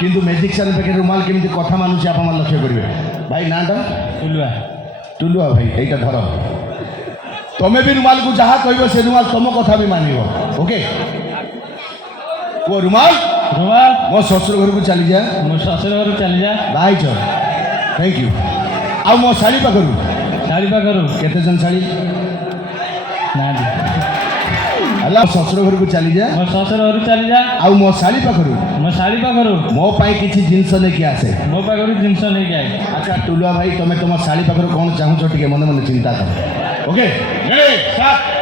किंतु मैजिशियन पाखे रुमाल केमी कथा मानुष आप लक्ष्य करेंगे भाई नाटा टुलुआ टुलुआ भाई यहीटा धर तुम्हें भी रुमाल को जहाँ कह से रुमाल तुम कथा भी मान ओके वो रुमाल रुमाल मो ससुर घर को चली जा मो ससुर घर चली जा भाई चल थैंक यू आ मो शाड़ी पाखर केते जन शाड़ी ना हला ससुर घर को चली जा मो ससुर घर चली जा आ मो शाड़ी पाखर मो पाई किछि जिंस लेके आसे मो पाखर जिंस लेके आए अच्छा टुलुआ भाई तुम तुम शाड़ी पाखर कौन चाहूछ टिके मन मन चिंता कर ओके स्टार्ट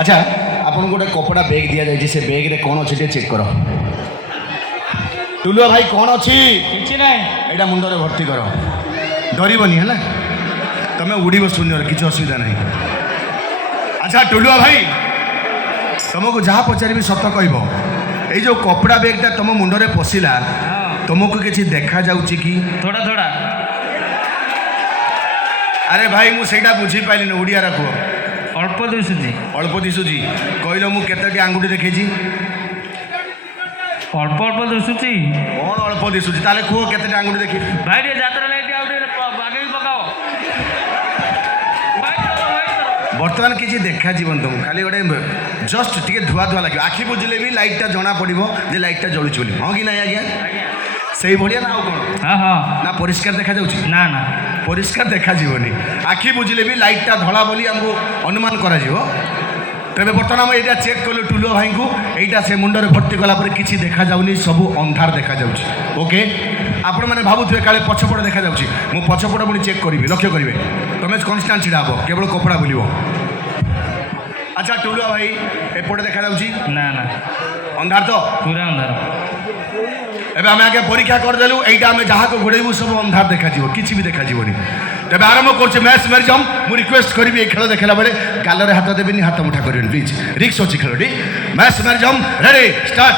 अच्छा आपन गोटे कपड़ा बैग दिया जाए से बैग रे कौन अच्छे चेक कर टुलुआ भाई कौन अच्छी किसी ना यहाँ मुंडे भर्ती कर डरबनी है तुम उड़ब शून्य किसी असुविधा नहीं अच्छा टुलुआ भाई तुमको जहाँ पचारि सत कह जो कपड़ा बैगटा तुम मुंडे पशिला तुमको किसी देखा जाऊँगी कि थोड़ा थोड़ा अरे भाई मुझे बुझी पाइलिनी ओडिया कह अल्प दिशुची कहल मु केतटी आंगुठी देखी अल्प अल्प दिशुची कौन अल्प दिशुची ताले कह केतटी आंगुठी देखी भाई टे यात्रा लाइट आगे पकाओ बर्तमान किसी देखा जीवन तुम खाली गोटे जस्ट टे धुआ धुआ लगे आखि बुझिले भी लाइटा जना पड़ो जे लाइटा जलुची बोली हाँ कि ना आज्ञा से भाया ना कौन हाँ हाँ ना परिष्कार देखा जाऊँगी ना ना परिष्कार देखा जीवनी आखि बुझिले भी लाइटा धला बोली आमको अनुमान करा तेरे बर्तमान आम यहाँ चेक कलु टुलुआ भाई को यहाँ से मुंडे भर्ती कलापर किसी देखा जाऊनी सब अंधार देखा जाऊँगी ओके आपण मैंने भावुए काले पछपट देखा जाऊँगी मु पछपट पुणी चेक करी लक्ष्य करेंगे तुम कन्स्टाट छिड़ा हे केवल कपड़ा बुल अच्छा टुलुआ भाई एपटे देखा जाऊँगी ना ना अंधार तो पूरा अंधार एबे आम आगे परीक्षा करदेलु एटा आम जहाँ को घोड़ेबू सब अंधार देखा किसी भी देखा तेज आरंभ कर मैच मेरिजम मु रिक्वेस्ट करी ये खेल देखला बेले गालरे हाथ देवेनि हाथ मुठा करें प्लीज रिक्स अच्छी खेलटी मैच मेरिजम रेडी स्टार्ट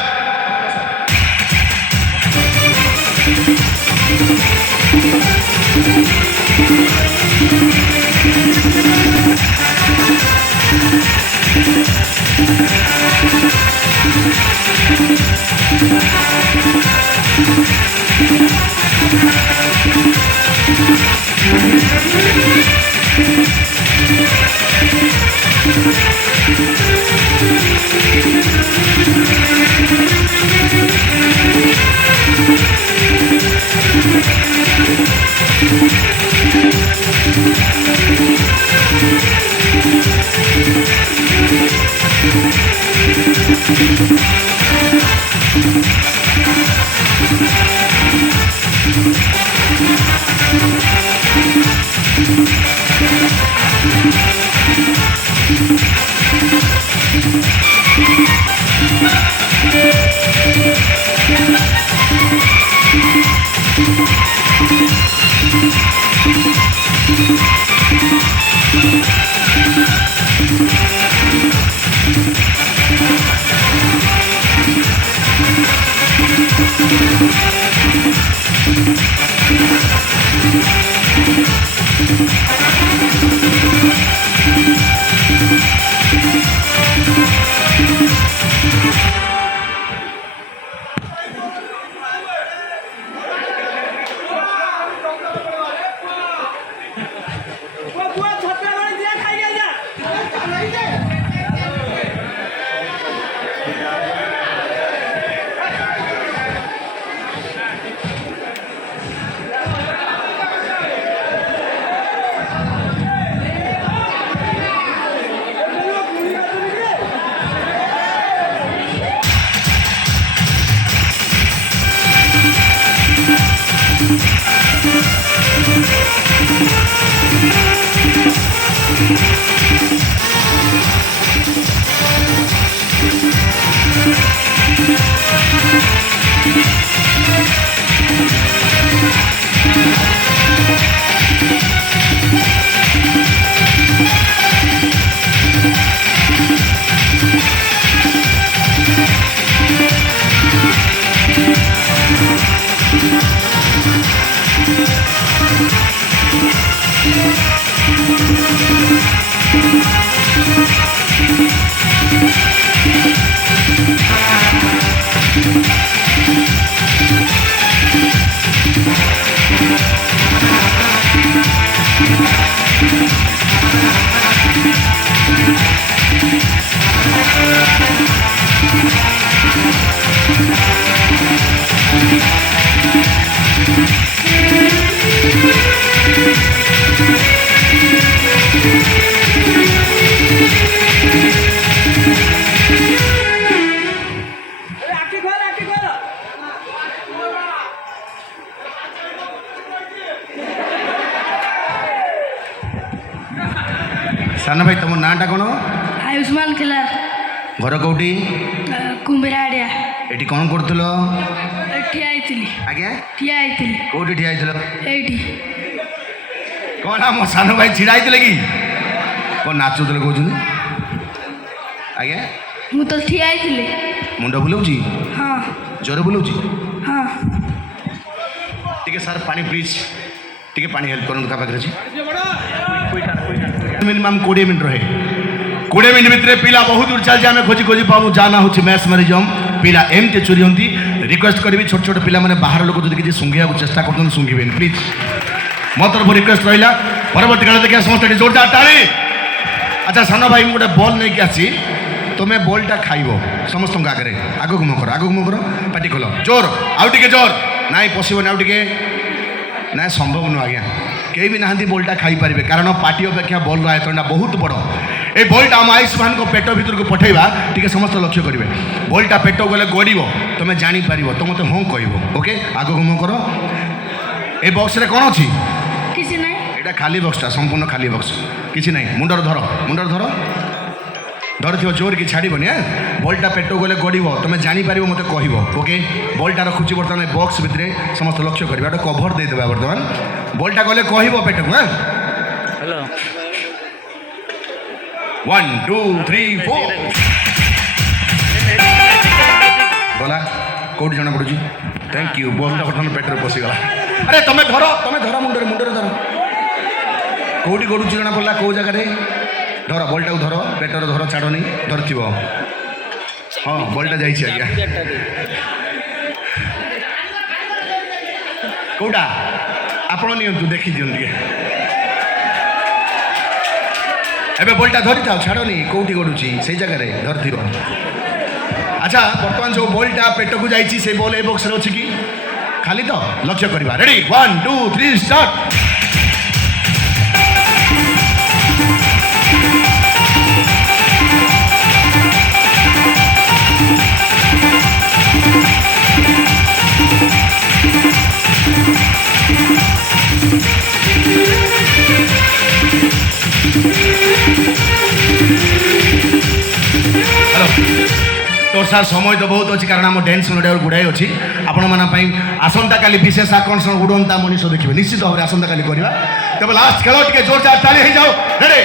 साना भाई तुम नाटा कौन आयुष्मान किलर घर कौटी कुंभिराड़िया एटी कौन करुल ठिया आइथिली आज्ञा ठिया आइथिली कौटी ठिया एइठी कौन मो सान भाई छिड़ा कि कौन नाचुले कहते आज्ञा मु तो ठिया आइथिली मुंड बुलाऊँ हाँ जोर बुलाऊँ हाँ टे सार पानी प्लीज टे पानी हेल्प करूँ क्या पाखे मिनिमम 20 मिनट रहे 20 मिनट भितर पिला बहुत दूर चल जाए खोजी खोजी पाऊँ जाना हूँ मैच मैरिजम पिला एमती चोरी होती रिक्वेस्ट करी छोट छोट पिला मैंने बाहर लोग जो किसी सुंघिया चेष्टा कर सुंघिबे प्लीज मो तरफ रिक्वेस्ट रहा परवर्त काल देखिए समस्त जोरदार ताली। अच्छा सान भाई गोटे बल नहीं आसी तुम्हें बलटा खाइब समस्त आगे आग घुम कर पाटी खोल जोर आउ टे जोर नाई पशबन आउ टे ना संभव नुह आज्ञा कहीं भी नहांती बलटा खाई पारे कारण पार्टी अपेक्षा बल्र आयतनटा बहुत बड़ ये बल्टा आम आयुष्मान को पेट भर को पठेवा टी समस्त लक्ष्य करेंगे बल्टा पेट गले गड़ तुम्हें जापर तो मत हाँ कह ओके आग घुम कर ए बक्स रे कौन अच्छी किसी नहीं এটা খালি বক্সটা সম্পূর্ণ খালি বক্স কিছু নাই মুন্ডর ধর ধরথিব জোর কি ছাড়বনি হ্যাঁ বলটা পেট গলে গড়ব তুমি জাঁপার মতো কহব ওকে বলটা রখুছি বর্তমান বক্স ভিতরে সমস্ত লক্ষ্য করবে একটা কভর দিয়ে দেবা বর্তমান বলটা গলে কহব পেটক হ্যাঁ হ্যালো 1 2 3 4 গলা কোটি জনা পড়ুছি থ্যাংক ইউ বলটা বর্তমান পেটরে পশিগলা আরে তুমি ধর মুন্ডরে ধর कौटी गड़ुच जना पड़ा कौ जगह धर बल्टा धर पेटर धर छाड़नी धरथिब हाँ बल्टा जाइए आज्ञा कौटा आपण नियंतु देखी दिखते एबे बल्टा धरी था छाड़नी कौटी गड़ुची से जगह धरथिब अच्छा बर्तमान जो बल्टा पेट को जाइए से बल ए बक्स अच्छी कि खाली तो लक्ष्य करवा रेडी 1 2 3 स्टार्ट ସାର୍ ସମୟ ତ ବହୁତ ଅଛି କାରଣ ଆମ ଡ୍ୟାନ୍ସ ଗୁଡ଼ାକ ଗୁଡ଼ାଏ ଅଛି ଆପଣମାନଙ୍କ ପାଇଁ ଆସନ୍ତାକାଲି ବିଶେଷ ଆକର୍ଷଣ ଉଡ଼ନ୍ତା ମଣିଷ ଦେଖିବେ ନିଶ୍ଚିତ ଭାବରେ ଆସନ୍ତାକାଲି କରିବା ତେବେ ଲାଷ୍ଟ ଖେଳ ଟିକେ ଜୋରଦାର ତାଳି ହେଇଯାଉ ରେଡି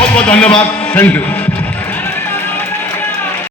बहुत बहुत धन्यवाद थैंक यू